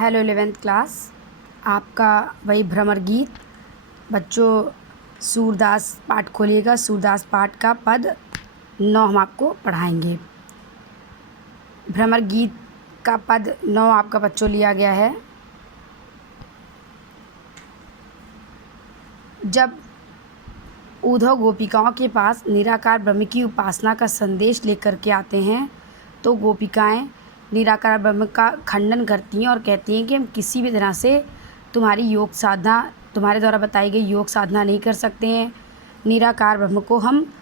Hello 11th class. आपका वही भ्रमर गीत। बच्चों, सूरदास पाठ खोलिएगा। सूरदास पाठ का पद 9 हम आपको पढ़ाएंगे। भ्रमर गीत का पद 9 आपका बच्चों लिया गया है। जब उद्धव गोपिकाओं के पास निराकार ब्रह्म की उपासना का संदेश लेकर के आते हैं तो गोपिकाएं निराकार ब्रह्म का खंडन करती हैं और कहती हैं कि हम किसी भी तरह से तुम्हारी योग साधना, तुम्हारे द्वारा बताई गई योग साधना नहीं कर सकते हैं। निराकार ब्रह्म को हम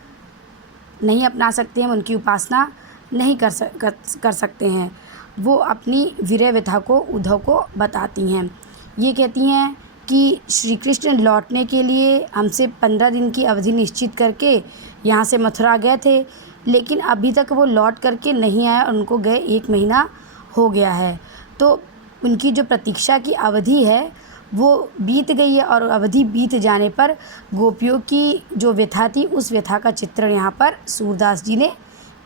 नहीं अपना सकते हैं, हम उनकी उपासना नहीं कर सकते हैं। वो अपनी विरह व्यथा को उद्धव को बताती हैं। ये कहती हैं कि श्री कृष्ण लौटने के लिए हमसे 15 दिन की अवधि निश्चित करके यहाँ से मथुरा गए थे, लेकिन अभी तक वो लौट करके नहीं आए और उनको गए 1 महीना हो गया है। तो उनकी जो प्रतीक्षा की अवधि है वो बीत गई है और अवधि बीत जाने पर गोपियों की जो व्यथा थी उस व्यथा का चित्रण यहाँ पर सूरदास जी ने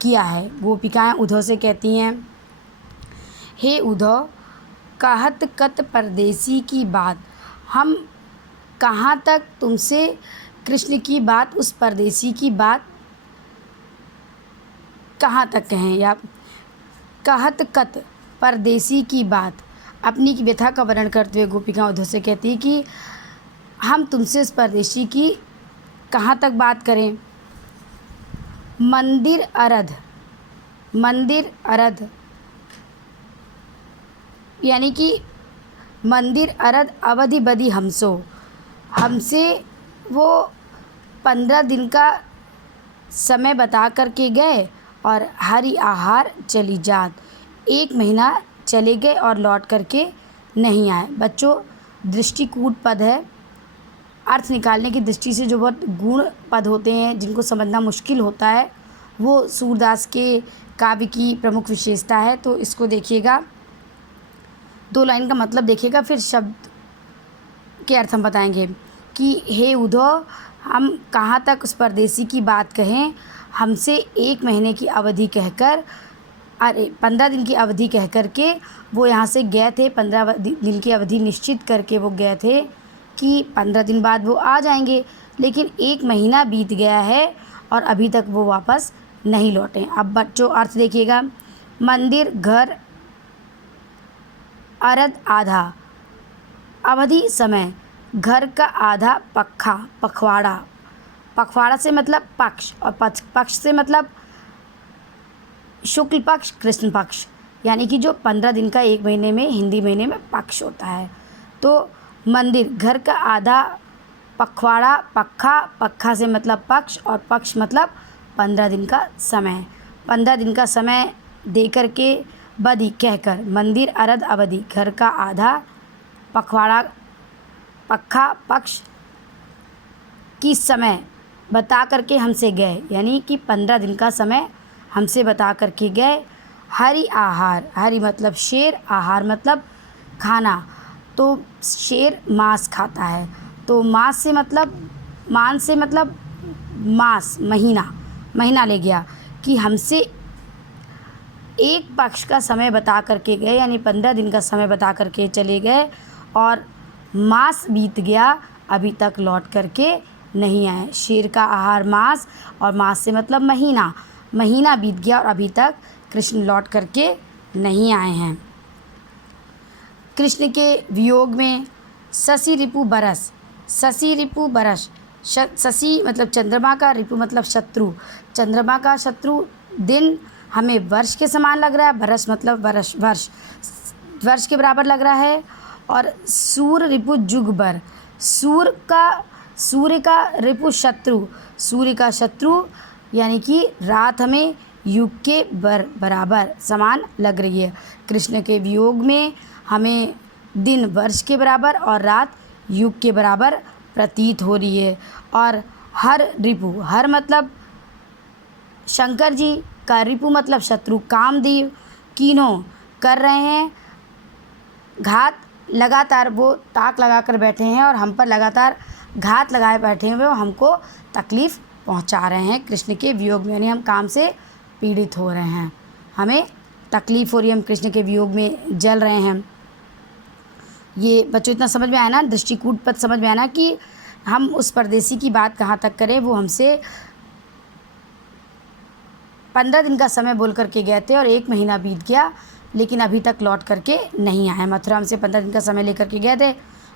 किया है। गोपिकाएं उद्धव से कहती हैं, हे उद्धव, कहत कत परदेसी की बात, हम कहाँ तक तुमसे कृष्ण की बात, उस परदेसी की बात कहाँ तक कहें। या कहत कत परदेसी की बात, अपनी व्यथा का वर्णन करते हुए गोपिका उद्धव से कहती है कि हम तुमसे इस परदेसी की कहाँ तक बात करें। मंदिर अरध यानी कि मंदिर अरध अवधि बदी हमसे वो 15 दिन का समय बता कर के गए और हरि आहार चली जात, 1 महीना चले गए और लौट करके नहीं आए। बच्चों, दृष्टिकूट पद है। अर्थ निकालने की दृष्टि से जो बहुत गुण पद होते हैं जिनको समझना मुश्किल होता है, वो सूरदास के काव्य की प्रमुख विशेषता है। तो इसको देखिएगा, 2 लाइन का मतलब देखिएगा, फिर शब्द के अर्थ हम बताएंगे कि हे उद्धव, हम कहाँ तक उस परदेसी की बात कहें। हमसे 1 महीने की अवधि कहकर 15 दिन की अवधि कह कर के वो यहाँ से गए थे। 15 दिन की अवधि निश्चित करके वो गए थे कि 15 दिन बाद वो आ जाएंगे, लेकिन 1 महीना बीत गया है और अभी तक वो वापस नहीं लौटे। अब बच्चों अर्थ देखिएगा, मंदिर घर अरध आधा, अवधि समय, घर का आधा पखवाड़ा से मतलब पक्ष, और पक्ष से मतलब शुक्ल पक्ष कृष्ण पक्ष, यानी कि जो 15 दिन का 1 महीने में हिंदी महीने में पक्ष होता है। तो मंदिर घर का आधा पखवाड़ा, पक्खा से मतलब पक्ष और पक्ष मतलब 15 दिन का समय। 15 दिन का समय दे कर के बदी कहकर मंदिर अरध अवधि, घर का आधा पखवाड़ा पक्खा पक्ष की समय बता करके हमसे गए, यानी कि 15 दिन का समय हमसे बता करके गए। हरि आहार, हरि मतलब शेर, आहार मतलब खाना। तो शेर मांस खाता है, तो मांस से मतलब मास, महीना ले गया कि हमसे 1 पक्ष का समय बता करके गए, यानी 15 दिन का समय बता करके चले गए और मास बीत गया, अभी तक लौट करके नहीं आए। शेर का आहार मांस और मास से मतलब महीना बीत गया और अभी तक कृष्ण लौट करके नहीं आए हैं। कृष्ण के वियोग में शशि रिपु बरस, शशि मतलब चंद्रमा का, रिपु मतलब शत्रु, चंद्रमा का शत्रु दिन हमें वर्ष के समान लग रहा है, बरस मतलब वर्ष के बराबर लग रहा है। और सूर्य रिपु जुगबर, सूर्य का रिपु शत्रु, सूर्य का शत्रु यानी कि रात हमें युग के बराबर समान लग रही है। कृष्ण के वियोग में हमें दिन वर्ष के बराबर और रात युग के बराबर प्रतीत हो रही है। और हर रिपु, हर मतलब शंकर जी का, रिपु मतलब शत्रु, कामदेव कीन्हों कर रहे हैं घात, लगातार वो ताक लगा कर बैठे हैं और हम पर लगातार घात लगाए बैठे हुए हमको तकलीफ़ पहुंचा रहे हैं। कृष्ण के वियोग में यानी हम काम से पीड़ित हो रहे हैं, हमें तकलीफ़ हो रही है, हम कृष्ण के वियोग में जल रहे हैं। ये बच्चों इतना समझ में आया ना, दृष्टिकूट पद समझ में आया ना कि हम उस परदेसी की बात कहाँ तक करें। वो हमसे 15 दिन का समय बोल करके गए थे और 1 महीना बीत गया, लेकिन अभी तक लौट करके नहीं आए। मथुरा हमसे 15 दिन का समय लेकर के गए थे,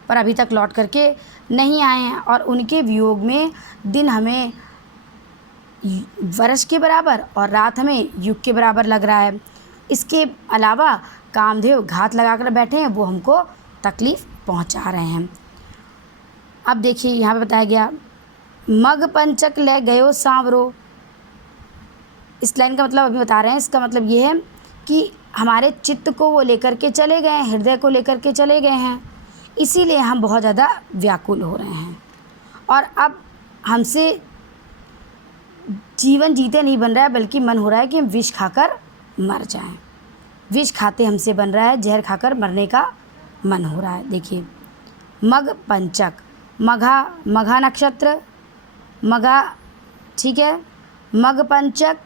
पर अभी तक लौट करके नहीं आए हैं। और उनके वियोग में दिन हमें वर्ष के बराबर और रात हमें युग के बराबर लग रहा है। इसके अलावा कामदेव घात लगा कर बैठे हैं, वो हमको तकलीफ़ पहुंचा रहे हैं। अब देखिए यहाँ पे बताया गया, मग पंचक ले गयो सांवरो। इस लाइन का मतलब अभी बता रहे हैं। इसका मतलब ये है कि हमारे चित्त को वो लेकर के चले गए हैं, हृदय को लेकर के चले गए हैं, इसीलिए हम बहुत ज़्यादा व्याकुल हो रहे हैं। और अब हमसे जीवन जीते नहीं बन रहा है, बल्कि मन हो रहा है कि हम विष खाकर मर जाएं। विष खाते हमसे बन रहा है, जहर खाकर मरने का मन हो रहा है। देखिए, मग पंचक, मघा नक्षत्र, मघा, ठीक है, मग पंचक,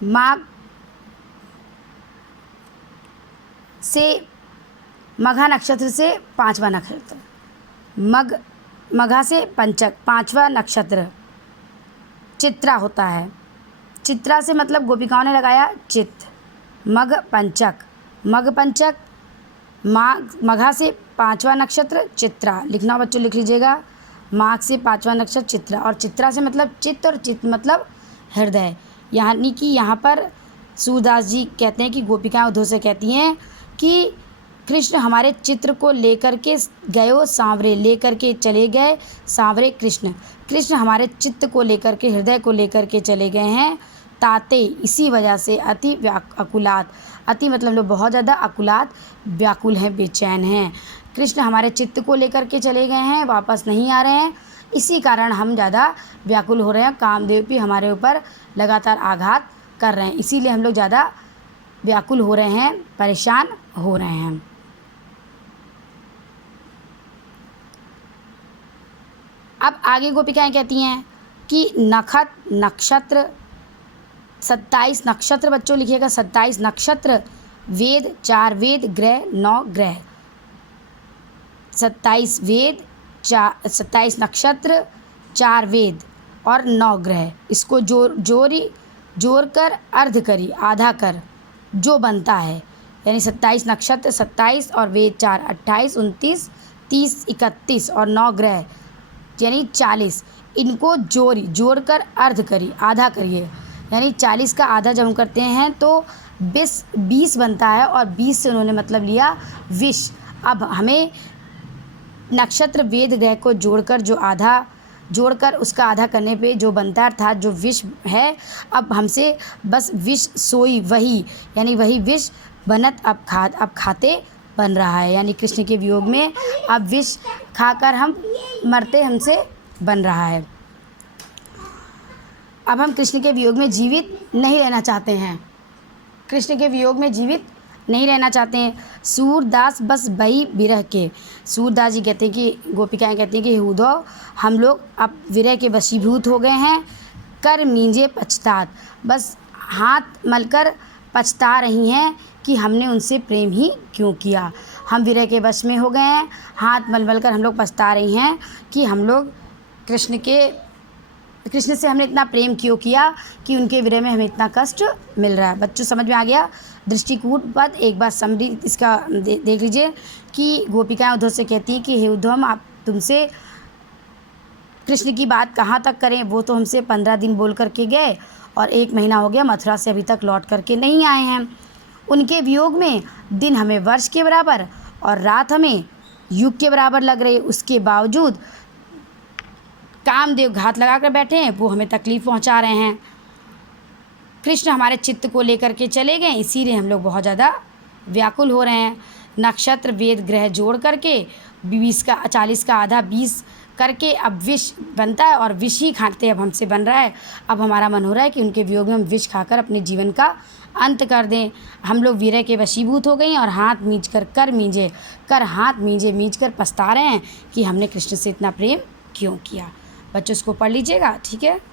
माघ से, मघा नक्षत्र से 5वां नक्षत्र, मघा से पंचक 5वां नक्षत्र चित्रा होता है। चित्रा से मतलब गोपिकाओं ने लगाया चित्त। मग पंचक, मघा से 5वां नक्षत्र चित्रा, लिखना बच्चों लिख लीजिएगा। माघ से 5वां नक्षत्र चित्रा, और चित्रा से मतलब चित्त, और चित्त मतलब हृदय। यानी कि यहाँ पर सूरदास जी कहते हैं कि गोपिकाएँ उद्धव से कहती हैं कि कृष्ण हमारे चित्र को लेकर के गयो सांवरे, लेकर के चले गए सांवरे कृष्ण। कृष्ण हमारे चित्त को लेकर के, हृदय को लेकर के चले गए हैं। ताते, इसी वजह से अति अकुलात, अति मतलब लोग बहुत ज़्यादा अकुलात, व्याकुल हैं, बेचैन हैं। कृष्ण हमारे चित्त को लेकर के चले गए हैं, वापस नहीं आ रहे हैं, इसी कारण हम ज़्यादा व्याकुल हो रहे हैं। कामदेव भी हमारे ऊपर लगातार आघात कर रहे हैं, इसीलिए हम लोग ज़्यादा व्याकुल हो रहे हैं, परेशान हो रहे हैं। अब आगे गोपिकाएँ कहती हैं कि नक्षत्र 27 नक्षत्र, बच्चों लिखिएगा 27 नक्षत्र, वेद 4 वेद, ग्रह 9 ग्रह। 27 वेद, 27 नक्षत्र, 4 वेद और 9 ग्रह। इसको जोड़ कर अर्ध करी, आधा कर, जो बनता है, यानी 27 नक्षत्र 27 और वेद 4 28 29 30 31 और 9 ग्रह यानी 40। इनको जोड़कर अर्ध करी, आधा करिए, यानी 40 का आधा जब हम करते हैं तो 20 बनता है, और 20 से उन्होंने मतलब लिया विष। अब हमें नक्षत्र वेद ग्रह को जोड़कर उसका आधा करने पे जो बनता है, अर्थात जो विष है, अब हमसे बस विष सोई वही, यानी वही विष बनत अब खाते बन रहा है। यानी कृष्ण के वियोग में अब विष खाकर हम मरते हमसे बन रहा है। अब हम कृष्ण के वियोग में जीवित नहीं रहना चाहते हैं, कृष्ण के वियोग में जीवित नहीं रहना चाहते हैं। सूरदास बस बही विरह के, सूरदास जी कहते हैं कि गोपिकाएँ कहती हैं कि उद्धव, हम लोग अब विरह के वशीभूत हो गए हैं। कर मींजे पछतात, बस हाथ मलकर पछता रही हैं कि हमने उनसे प्रेम ही क्यों किया। हम विरह के वश में हो गए हैं, हाथ मल कर हम लोग पछता रही हैं कि हम लोग कृष्ण से हमने इतना प्रेम क्यों किया कि उनके विरह में हमें इतना कष्ट मिल रहा है। बच्चों समझ में आ गया दृष्टिकूट पद? एक बार समरी इसका देख लीजिए कि गोपिकाएँ उद्धव से कहती हैं कि हे उद्धव, हम आप तुमसे कृष्ण की बात कहाँ तक करें, वो तो हमसे 15 दिन बोल करके गए और 1 महीना हो गया, मथुरा से अभी तक लौट करके नहीं आए हैं। उनके वियोग में दिन हमें वर्ष के बराबर और रात हमें युग के बराबर लग रही है। उसके बावजूद कामदेव घात लगा कर बैठे हैं, वो हमें तकलीफ़ पहुंचा रहे हैं। कृष्ण हमारे चित्त को लेकर के चले गए, इसीलिए हम लोग बहुत ज़्यादा व्याकुल हो रहे हैं। नक्षत्र वेद ग्रह जोड़ करके 40 का आधा 20 करके अब विष बनता है, और विष ही खाते अब हमसे बन रहा है। अब हमारा मन हो रहा है कि उनके वियोग में हम विष खाकर अपने जीवन का अंत कर दें। हम लोग विरह के वशीभूत हो गए हैं और हाथ मींज कर पछता रहे हैं कि हमने कृष्ण से इतना प्रेम क्यों किया। बच्चों इसको पढ़ लीजिएगा, ठीक है।